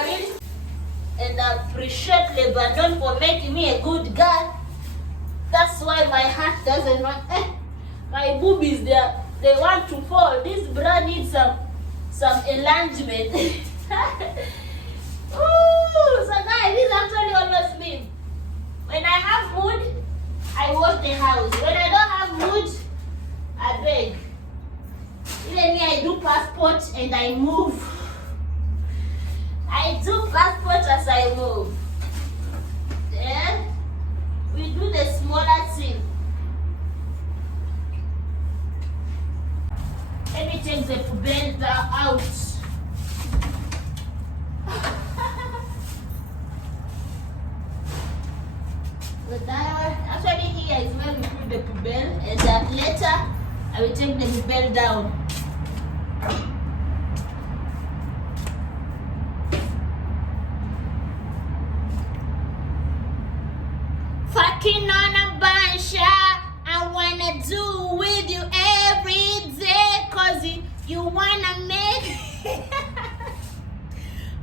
married and appreciate Lebanon for making me a good girl. That's why my heart doesn't want. My boobies, they want to fall. This bra needs some enlargement. Ooh, so guys, this actually always means when I have mood, I wash the house. When I don't have mood, I beg. Even me, I do passport and I move. I do passport as I move. Yeah? We do the smaller thing. Let me take the belt out. But actually here is where we put the pubel, and later I will take the pubel down. Fucking on a bunch, I wanna do with you every day, cause you wanna make.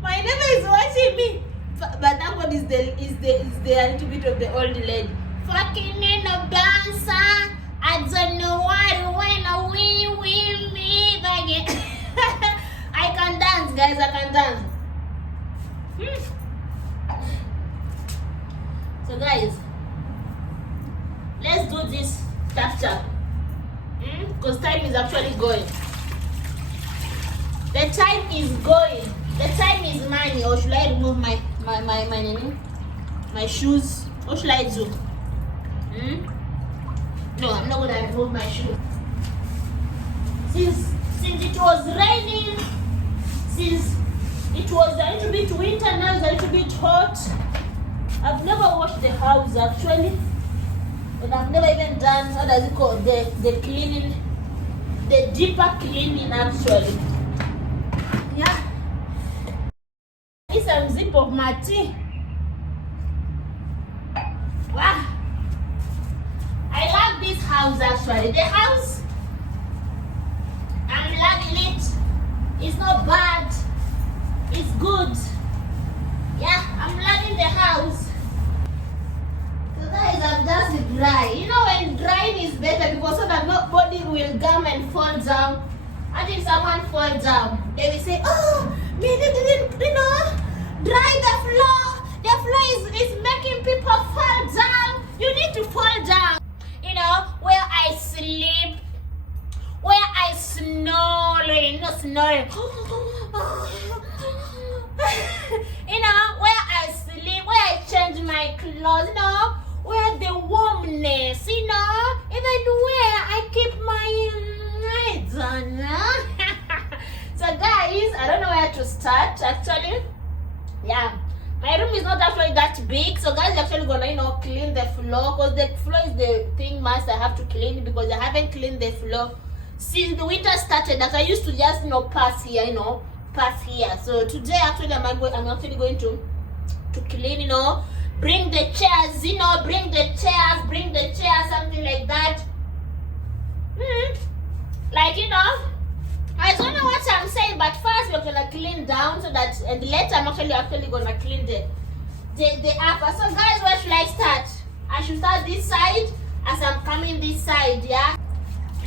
My neighbor is watching me. But that one is the little bit of the old lady. Fucking in a bouncer. I don't know what when we me again. I can dance, guys. I can dance. So guys, let's do this tap. Because time is actually going. The time is going. The time is money. Or should I remove my shoes? What should I do? No, I'm not gonna remove my shoes. Since it was raining, since it was a little bit winter, now it's a little bit hot. I've never washed the house actually, and I've never even done, how does it called, the cleaning, the deeper cleaning actually. Yeah. Some zip of my tea. Wow. I love this house actually. The house, I'm loving it. It's not bad. It's good. Yeah, I'm loving the house. So guys, I'm just dry. You know when drying is better because so that nobody will come and fall down. And if someone falls down, they will say, oh, me didn't, dry the floor. The floor is making people fall down. You need to fall down. Where I sleep, where I snoring, not snoring. Where I sleep, where I change my clothes, where the warmness, even where I keep my nights on. So guys, I don't know where to start actually. Yeah, my room is not actually that big, so guys, actually gonna clean the floor because the floor is the thing must I have to clean because I haven't cleaned the floor since the winter started. That I used to just pass here, pass here. So today actually I'm actually going to clean, bring the chairs, bring the chairs, something like that. I don't know what I'm saying, but first we're gonna clean down so that, and later I'm actually gonna clean the upper. So guys, where should I start? I should start this side as I'm coming this side, yeah?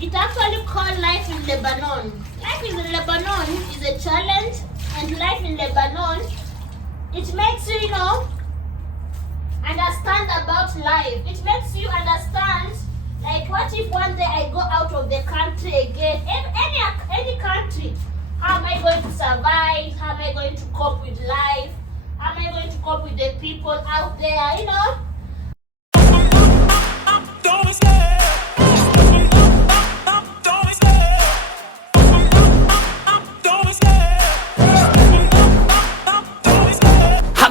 It's actually called life in Lebanon. Life in Lebanon is a challenge, and life in Lebanon, it makes you, understand about life. It makes you understand, what if one day I go out of the country again, any country, how am I going to survive? How am I going to cope with life? How am I going to cope with the people out there,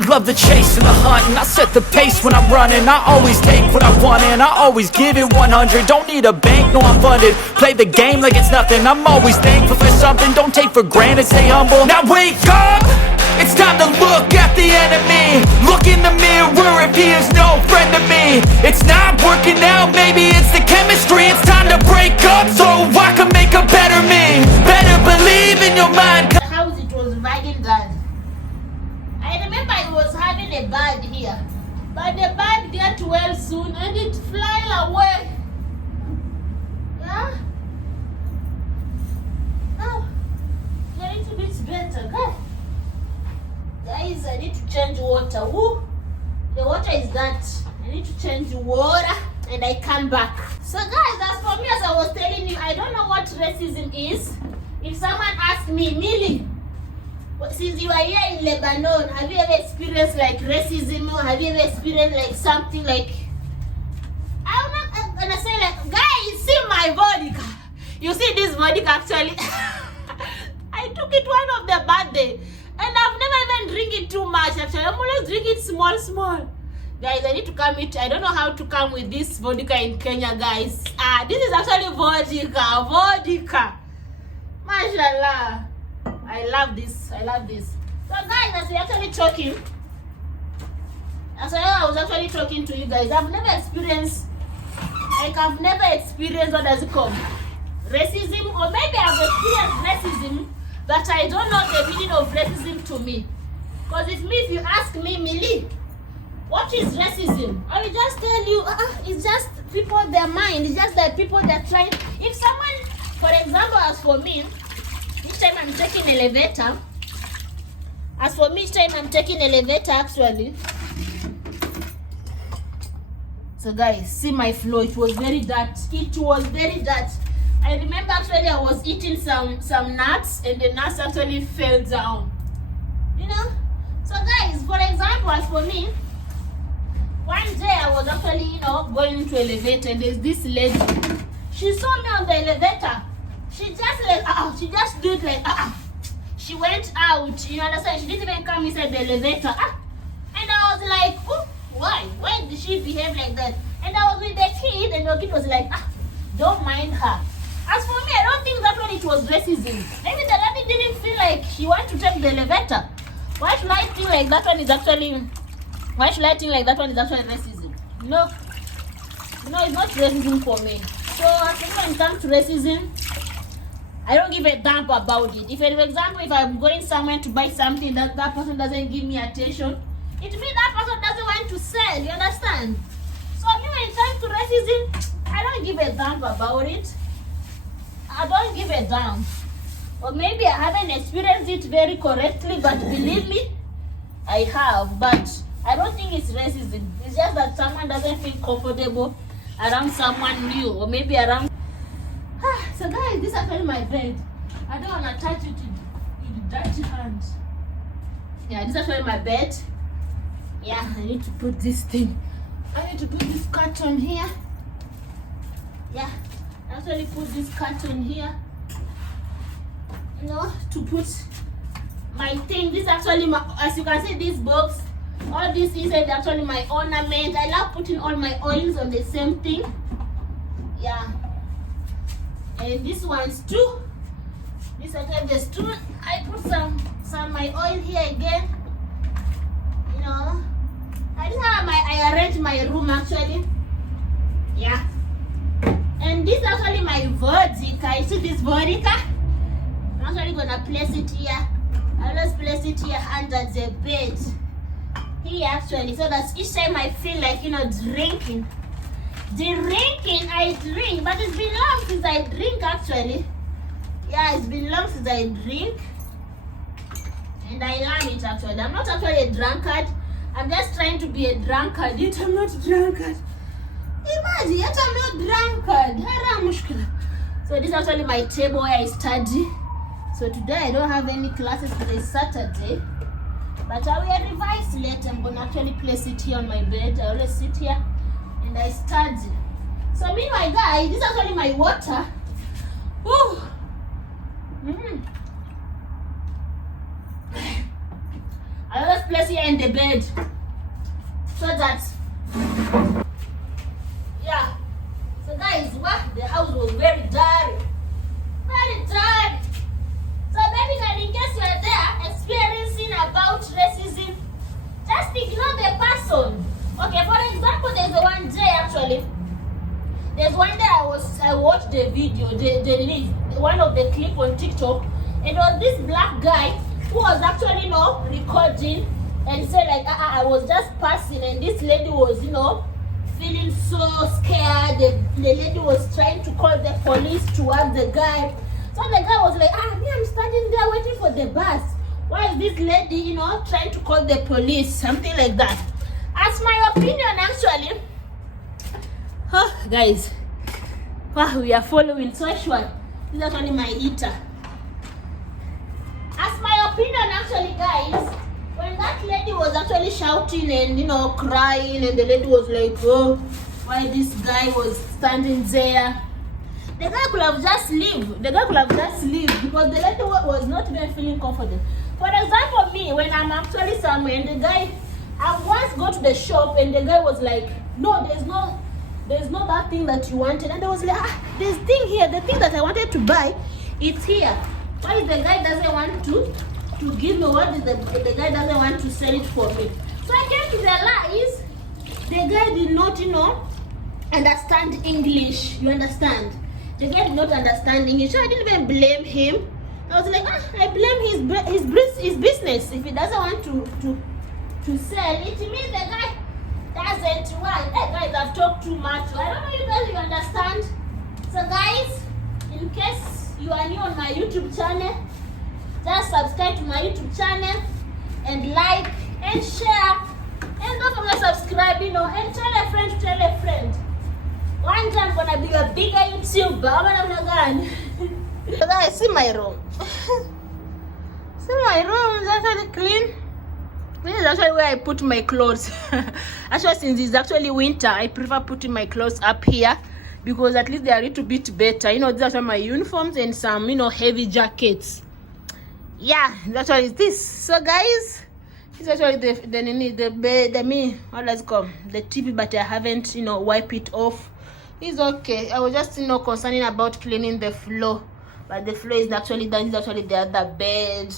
Love the chase and the hunt, and I set the pace when I'm running. I always take what I want and I always give it 100. Don't need a bank, no I'm funded. Play the game like it's nothing. I'm always thankful for something. Don't take for granted, stay humble. Now wake up! It's time to look at the enemy. Look in the mirror if he is no friend to me. It's not working out, maybe it's the chemistry. It's time to break up so I can make a better me. Better believe in your mind. The house, it was ragged done. a bird here. But the bird get well soon and it fly away. Yeah? Now, a little bit better. Guys, I need to change water. Woo! The water is that. I need to change the water and I come back. So guys, as for me, as I was telling you, I don't know what racism is. If someone asks me, Millie, since you are here in Lebanon, have you ever experienced like racism, or have you ever experienced like something like, I'm not gonna say like, guys, see my vodka. You see this vodka actually? I took it one of the birthday and I've never even drink it too much actually. I'm always drinking small. Guys, I need to come it. I don't know how to come with this vodka in Kenya, guys. This is actually vodka. Mashallah. I love this. So guys, as we're actually talking, as I was actually talking to you guys, I've never experienced what does it called? Racism, or maybe I've experienced racism, but I don't know the meaning of racism to me. Because if you ask me, Millie, what is racism? I will just tell you, it's just people, their mind. It's just that people that try. If someone, for example, as for me, each time I'm taking elevator, actually. So guys, see my floor. It was very dirty. I remember actually I was eating some nuts and the nuts actually fell down. You know? So guys, for example, as for me, one day I was actually, going into elevator and there's this lady. She saw me on the elevator. She just like, she just did like, She went out, you understand? She didn't even come inside the elevator. And I was like, oh, why? Why did she behave like that? And I was with the kid and the kid was like, don't mind her. As for me, I don't think that one it was racism. Maybe the lady didn't feel like she wanted to take the elevator. Why should I think like that one is actually racism? No, it's not racism for me. So I think when it comes to racism, I don't give a damn about it. If, for example, if I'm going somewhere to buy something that person doesn't give me attention, it means that person doesn't want to sell, you understand? So me, when it comes to racism, I don't give a damn about it. I don't give a damn. Or maybe I haven't experienced it very correctly, but believe me, I have. But I don't think it's racism. It's just that someone doesn't feel comfortable around someone new, or maybe around. So guys, this is actually my bed. I don't want to touch it with dirty hands. Yeah, this is actually my bed. Yeah, I need to put this thing. I need to put this curtain here. Yeah, I actually put this curtain here. To put my thing. This is actually my, as you can see, this box. All this is actually my ornament. I love putting all my oils on the same thing. Yeah. And this one's too. This again, the stool. I put some my oil here again. I just have I arrange my room actually. Yeah. And this is actually my vodka. You see this vodka? I'm actually gonna place it here. I always place it here under the bed. Here actually, so that each time I feel like drinking. I drink, but it's been long since I drink actually. Yeah, it's been long since I drink. And I love it actually. I'm not actually a drunkard. I'm just trying to be a drunkard. Yet I'm not a drunkard. Imagine, yet I'm not drunkard. So this is actually my table where I study. So today I don't have any classes because it's Saturday. But I will revise later. I'm going to actually place it here on my bed. I always sit here and I study. So meanwhile, guys, this is actually my water. Woo! I always place here in the bed. So that, yeah. So guys, the house was very dirty. Very dirty. So basically, in case you are there experiencing about racism, just ignore the person. Okay, for example, there's one day actually. There's one day I watched the video, one of the clip on TikTok, and it was this black guy who was actually recording and said like, I was just passing, and this lady was, feeling so scared. The lady was trying to call the police towards the guy. So the guy was like, me, I'm standing there waiting for the bus. Why is this lady, trying to call the police? Something like that. As my opinion, actually, guys, we are following so short. This is actually my eater. As my opinion, actually, guys, when that lady was actually shouting and crying, and the lady was like, oh, why this guy was standing there, the guy could have just leave. Because the lady was not even feeling comfortable. For example, me, when I'm actually somewhere and the guy, I once go to the shop and the guy was like, no, there's no that thing that you wanted. And I was like, there's thing here, the thing that I wanted to buy, it's here. Why the guy doesn't want to give me? What is the guy doesn't want to sell it for me? So I came to realize the guy did not, understand English. You understand? The guy did not understand English. So I didn't even blame him. I was like, I blame his business. If he doesn't want to sell it, means the guy doesn't want. Hey guys, I've talked too much. I don't know you guys, you understand. So guys, in case you are new on my YouTube channel, just subscribe to my YouTube channel and like and share, and don't forget to subscribe, and tell a friend. One day I'm gonna be a bigger YouTuber. So guys, see my room. See my room is actually clean. This is actually where I put my clothes. Actually, since it's actually winter, I prefer putting my clothes up here because at least they are a little bit better. These are my uniforms and some, heavy jackets. Yeah, that's what it is. This. So guys, it's actually the what does it call? The TV, but I haven't, wipe it off. It's okay. I was just, concerning about cleaning the floor, but the floor is actually done. It's actually the other bed.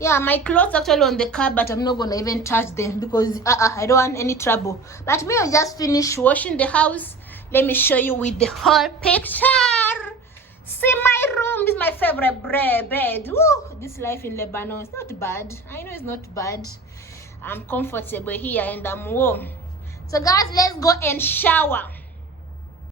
Yeah, my clothes actually on the car, but I'm not gonna even touch them because I don't want any trouble. But me, I just finished washing the house. Let me show you with the whole picture. See my room. This is my favorite bed. Woo! This life in Lebanon is not bad. I know it's not bad. I'm comfortable here and I'm warm. So guys, let's go and shower.